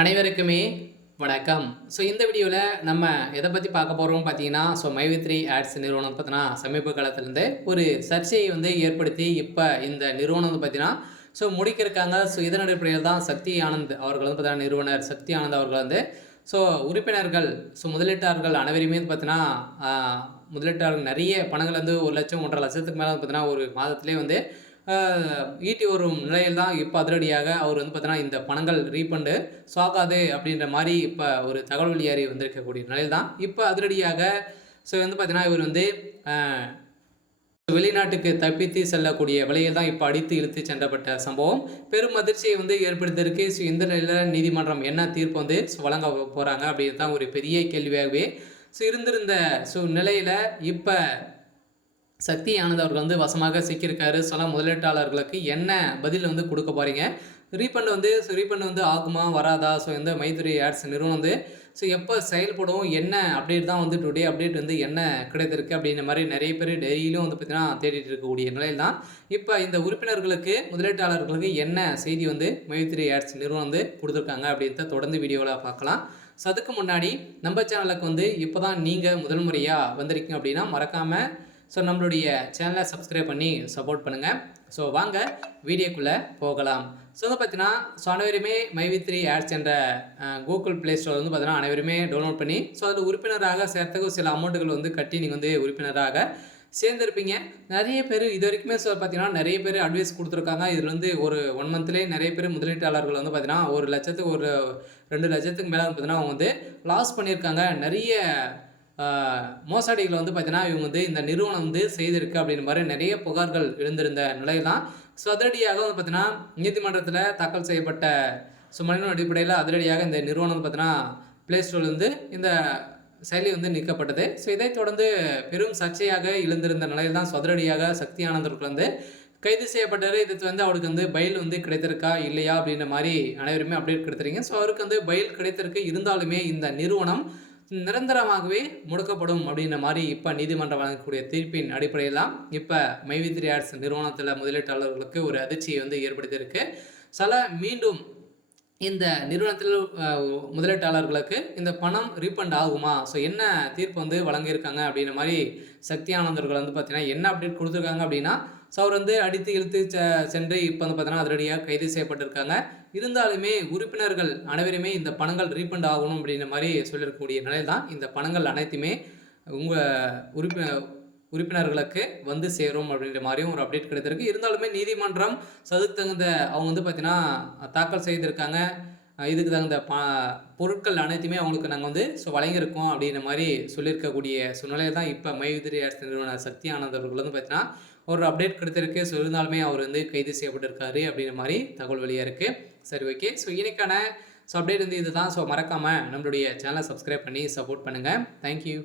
அனைவருக்குமே வணக்கம். இந்த வீடியோவில் நம்ம எதை பற்றி பார்க்க போகிறோம் பார்த்தீங்கன்னா, மைவி3 ஆட்ஸ் நிறுவனம் பார்த்தீங்கன்னா சமீப காலத்திலேருந்து ஒரு சர்ச்சையை ஏற்படுத்தி இப்போ இந்த நிறுவனம் பார்த்தீங்கன்னா முடிக்கிருக்காங்க. இதன் அடிப்படையில் தான் சக்தி ஆனந்த் அவர்கள் பார்த்தீங்கன்னா நிறுவனர் சக்தி ஆனந்த் அவர்கள் உறுப்பினர்கள் முதலீட்டாளர்கள் அனைவருமே பார்த்தீங்கன்னா முதலீட்டாளர்கள் நிறைய பணங்கள் 1 லட்சம் 1.5 லட்சத்துக்கு மேலே பார்த்தீங்கன்னா ஒரு மாதத்திலே ஈட்டி வரும் நிலையில் தான் இப்போ அதிரடியாக அவர் பார்த்தீங்கன்னா இந்த பணங்கள் ரீஃபண்டு ஆகாது அப்படின்ற மாதிரி இப்போ ஒரு தகவல் வெளியாகி வந்திருக்கக்கூடிய நிலையில் தான் இப்போ அதிரடியாக பார்த்தீங்கன்னா இவர் வெளிநாட்டுக்கு தப்பித்து செல்லக்கூடிய விலையில் தான் இப்போ அடித்து இழுத்து சென்றப்பட்ட சம்பவம் பெரும் அதிர்ச்சியை ஏற்படுத்தியிருக்கு. இந்த நிலையில் நீதிமன்றம் என்ன தீர்ப்பு வழங்க போகிறாங்க அப்படின்னு தான் ஒரு பெரிய கேள்வியாகவே இருந்திருந்த நிலையில் இப்போ சக்தி ஆனந்த் அவர்கள் வசமாக சிக்கியிருக்காரு. முதலீட்டாளர்களுக்கு என்ன பதில் கொடுக்க போகிறீங்க, ரீஃபண்ட் ஆகுமா வராதா, இந்த மைத்ரி ஆட்ஸ் நிறுவனம் எப்போ செயல்படும், என்ன அப்டேட் தான் டுடே அப்டேட் என்ன கிடைத்திருக்கு அப்படின்ற மாதிரி நிறைய பேர் டெய்லியும் பார்த்தீங்கன்னா தேடிட்டு இருக்கக்கூடிய நிலையில் தான் இப்போ இந்த உறுப்பினர்களுக்கு முதலீட்டாளர்களுக்கு என்ன செய்தி மைத்ரி ஆட்ஸ் நிறுவனம் கொடுத்துருக்காங்க அப்படின்றத தொடர்ந்து வீடியோவில் பார்க்கலாம். அதுக்கு முன்னாடி நம்ம சேனலுக்கு இப்போ தான் நீங்கள் முதல் முறையாக வந்திருக்கீங்க அப்படின்னா மறக்காமல் நம்மளுடைய சேனலை சப்ஸ்கிரைப் பண்ணி சப்போர்ட் பண்ணுங்கள். வாங்க வீடியோக்குள்ளே போகலாம். பார்த்தீங்கன்னா அனைவருமே மைவி3 ஆட்ஸ் என்ற கூகுள் ப்ளே ஸ்டோர் பார்த்தீங்கன்னா அனைவருமே டவுன்லோட் பண்ணி அதில் உறுப்பினராக சேர்த்துக்கு சில அமௌண்ட்டுகள் கட்டி நீங்கள் உறுப்பினராக சேர்ந்துருப்பீங்க. நிறைய பேர் இது வரைக்குமே பார்த்தீங்கன்னா நிறைய பேர் அட்வைஸ் கொடுத்துருக்காங்க. இதில் ஒரு 1 மந்த்லேயே நிறைய பேர் முதலீட்டாளர்கள் பார்த்தீங்கன்னா 1 லட்சத்துக்கு 2 லட்சத்துக்கு மேலே பார்த்தீங்கன்னா அவங்க லாஸ் பண்ணியிருக்காங்க. நிறைய மோசடிகள் பார்த்தீங்கன்னா இவங்க இந்த நிறுவனம் செய்திருக்கு அப்படின்ற மாதிரி நிறைய புகார்கள் எழுந்திருந்த நிலையில் தான் அதிரடியாக பார்த்தீங்கன்னா நீதிமன்றத்தில் தாக்கல் செய்யப்பட்ட மனுவின் அடிப்படையில் அதிரடியாக இந்த நிறுவனம் பார்த்தீங்கன்னா ப்ளே ஸ்டோர்லேருந்து இந்த செயலி நீக்கப்பட்டது. இதைத் தொடர்ந்து பெரும் சர்ச்சையாக எழுந்திருந்த நிலையில் தான் அதிரடியாக சக்தி ஆனந்தர்கள் கைது செய்யப்பட்டார். இதுக்கு அவருக்கு பயில் கிடைத்திருக்கா இல்லையா அப்படின்ற மாதிரி அனைவருமே அப்டேட் கொடுத்துறீங்க. அவருக்கு பயில் கிடைத்திருக்கு. இருந்தாலுமே இந்த நிறுவனம் நிரந்தரமாகவே முடக்கப்படும் அப்படின்ற மாதிரி இப்போ நீதிமன்றம் வழங்கக்கூடிய தீர்ப்பின் அடிப்படையில் தான் இப்போ மைவி3 ஆட்ஸ் நிறுவனத்தில் முதலீட்டாளர்களுக்கு ஒரு அதிர்ச்சியை ஏற்படுத்தியிருக்கு. மீண்டும் இந்த நிறுவனத்தில் முதலீட்டாளர்களுக்கு இந்த பணம் ரீஃபண்ட் ஆகுமா, என்ன தீர்ப்பு வழங்கியிருக்காங்க அப்படின்ற மாதிரி சக்தி ஆனந்தர்கள் பார்த்தீங்கன்னா என்ன அப்டேட் கொடுத்துருக்காங்க அப்படின்னா அவர் அடித்து இழுத்து சென்று இப்போ பார்த்தீங்கன்னா அதிரடியாக கைது செய்யப்பட்டிருக்காங்க. இருந்தாலுமே உறுப்பினர்கள் அனைவருமே இந்த பணங்கள் ரீஃபண்ட் ஆகணும் அப்படின்ற மாதிரி சொல்லியிருக்கக்கூடிய நிலையில் தான் இந்த பணங்கள் அனைத்துமே உங்கள் உறுப்பினர்களுக்கு சேரும் அப்படின்ற மாதிரியும் ஒரு அப்டேட் கிடைத்திருக்கு. இருந்தாலுமே நீதிமன்றம் அதுக்கு தகுந்த அவங்க பார்த்தீங்கன்னா தாக்கல் செய்திருக்காங்க. இதுக்கு தகுந்த பொருட்கள் அனைத்துமே அவங்களுக்கு நாங்கள் வழங்கியிருக்கோம் அப்படின்ற மாதிரி சொல்லியிருக்கக்கூடிய சூழ்நிலையில் தான் இப்போ மைவி3 ஆட்ஸ் நிறுவனர் சக்தி ஆனந்த் அவர்கள் பார்த்தீங்கன்னா ஒரு அப்டேட் கிடைத்திருக்கு. இருந்தாலுமே அவர் கைது செய்யப்பட்டிருக்காரு அப்படின்ற மாதிரி தகவல் வெளியாக இருக்குது. சரி, ஓகே. இன்னைக்கான அப்டேட் இதுதான். மறக்காமல் நம்மளுடைய சேனலை சப்ஸ்கிரைப் பண்ணி சப்போர்ட் பண்ணுங்கள். தேங்க்யூ.